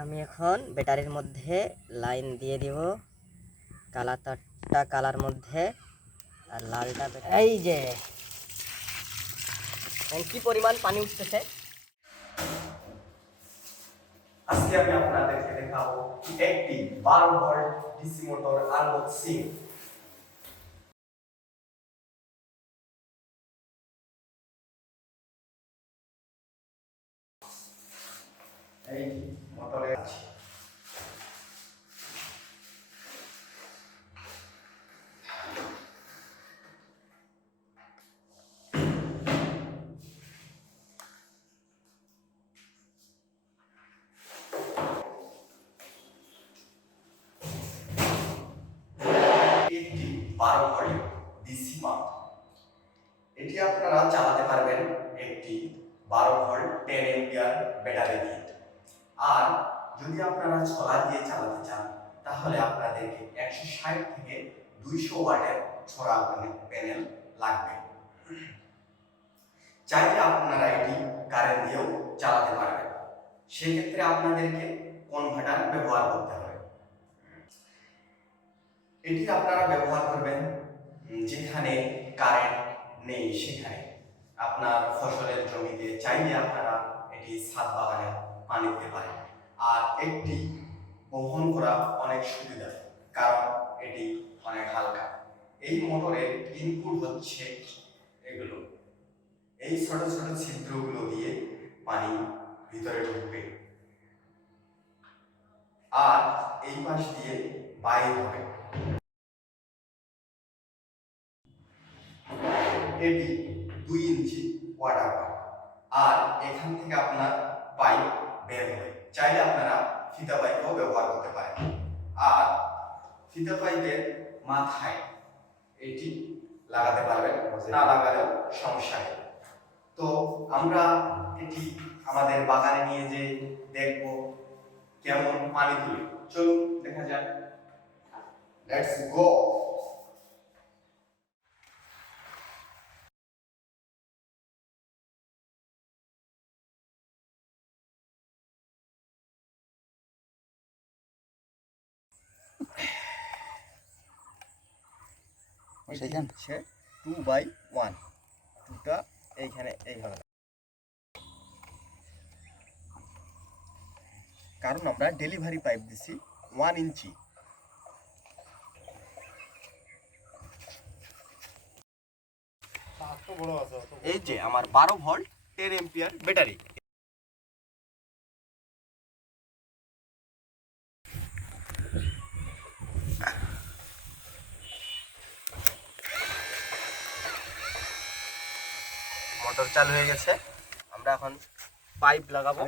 আমি এখন ব্যাটারির মধ্যে লাইন দিয়ে দিব, কালা তারটা কালার মধ্যে আর লালটা এই যে কি পরিমাণ পানি উঠতেছে। আজকে আমি আপনাদেরকে দেখাবো একটি 12 ভোল্ট ডিসি মোটর আনবক্সিং। এই মোটরে আছে একটি 12 ভোল্ট ডিসি পাম্প। এটি আপনারা চালাতে পারবেন একটি 12 ভোল্ট 10 এম্পিয়ার ব্যাটারি দিয়ে। আর যদি আপনারা সোলার দিয়ে চালাতে চান তাহলে আপনাদেরকে 160 থেকে 200 ওয়াটের সোলার প্যানেল লাগবে। চাইলে আপনারা এটি কারেন্ট দিয়েও চালাতে পারবেন, সেক্ষেত্রে আপনাদেরকে কনভার্টার ব্যবহার করতে হবে। এটি আপনারা ব্যবহার করবেন যেখানে কারেন্ট নেই সেখানে, আপনার ফসলের জমিতে চাইলে আপনারা এটি ছাদ বাগানে পানি দিতে পারেন। আর একটি বহন করা অনেক সুবিধা, কারণ এটি অনেক হালকা। এই মোটরের ইনপুট হচ্ছে এগুলো, এই ছোট ছোট ছিদ্রগুলো দিয়ে পানি ভিতরে ঢুকবে আর এই পাশ দিয়ে বাইরে হবে। এটি 2 ইঞ্চি ওয়াটার পাইপ, আর এখান থেকে আপনার পাইপ বের হবে। চাইলে আপনারা ফিতা পাইপও ব্যবহার করতে পারেন। আর ফিতা পাইপের মাথায় এটি লাগাতে পারবেন, না লাগালেও সমস্যা নেই। তো আমরা এটি আমাদের বাগানে নিয়ে যে দেখব কেমন পানি তুলে, চলুন দেখা যাক। Let's go. সেখান হচ্ছে 2/1, 2টা এইখানে এইভাবে, কারণ আমরা ডেলিভারি পাইপ দিছি 1 ইঞ্চি। এই যে আমার 12 ভোল্ট 10 এম্পিয়ার ব্যাটারি। মোটর চালু হয়ে গেছে, আমরা এখন পাইপ লাগাবো।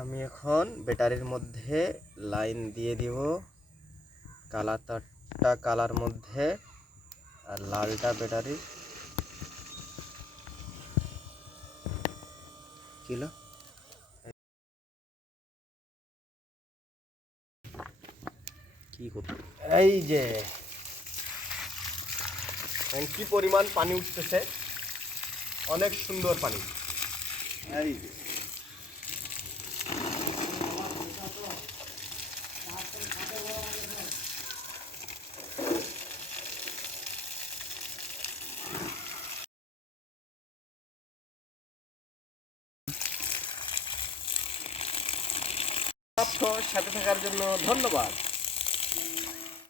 আমি এখন ব্যাটারির মধ্যে লাইন দিয়ে দিব, কালা তারটা কালার মধ্যে আর লালটা ব্যাটারি কিলো। কি করতে এই যে কি পরিমাণ পানি উঠতেছে, অনেক সুন্দর পানি। এই যে সাথে থাকার জন্য ধন্যবাদ।